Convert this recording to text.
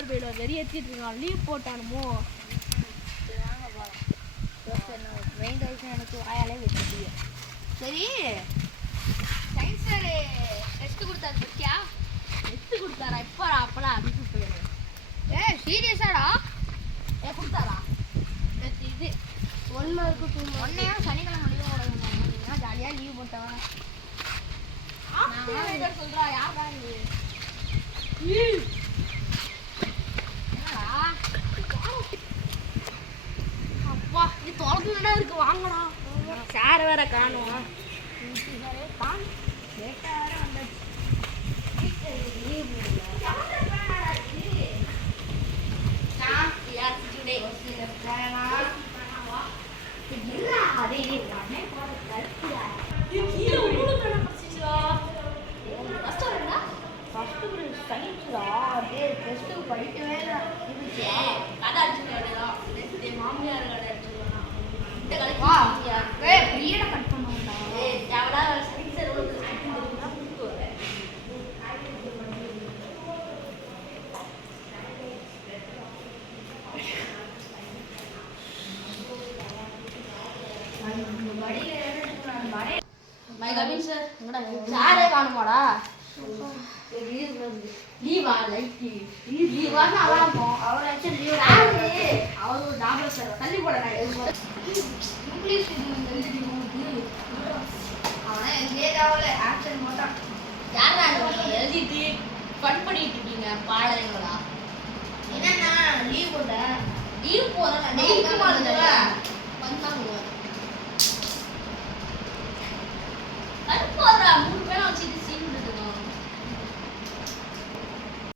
sir போயிடுவார் வெறியேற்றிட்டு இருக்கான் leave போட்டானுமோ main rice எனக்கு வாயாலே வச்சுட்டிய சரி சயின்ஸ் சார் டெஸ்ட் கொடுத்தாரு பத்தியா டெஸ்ட் கொடுத்தாரா இப்போ அப்பலாம் அதுக்கு போயிடுறேன் சீரியஸாடா கொடுத்தாரா இது 1 மார்க்கு 2 ஒன்னையா சனிக்கிழமை லீவ் போடுங்க ஜாலியாக லீவ் போட்டவன் சொல்றா யாரா நீ அப்பா நீ தொலைச்சுடா இருக்கு வாங்கடா சார் வேற காணும் படிக்கவே இல்லை கடை அடிச்சுதான் மாமியார் கடை அடிச்சுக்கலாம் இந்த கடைக்கு கட் பண்ணுவோம்டா எவ்வளோ சரி சார் மை கமிங் சார் சாரே காணுமாடா லீவா லைட் லீவான்னு அவாமோ அவராச்சும் லீவ் அவர் ஒரு டாக்டர் சார் தள்ளி போடா இங்கிலீஷ் அவனா எங்கே தேவையில்ல ஆக்ஷன் போட்டான் யாரா எழுதிட்டு ஃபன் பண்ணிட்டு இருக்கீங்க பாடங்களா என்னன்னா லீவ் போட்டேன் லீவ் போறேன் டெய்லி வந்தாங்க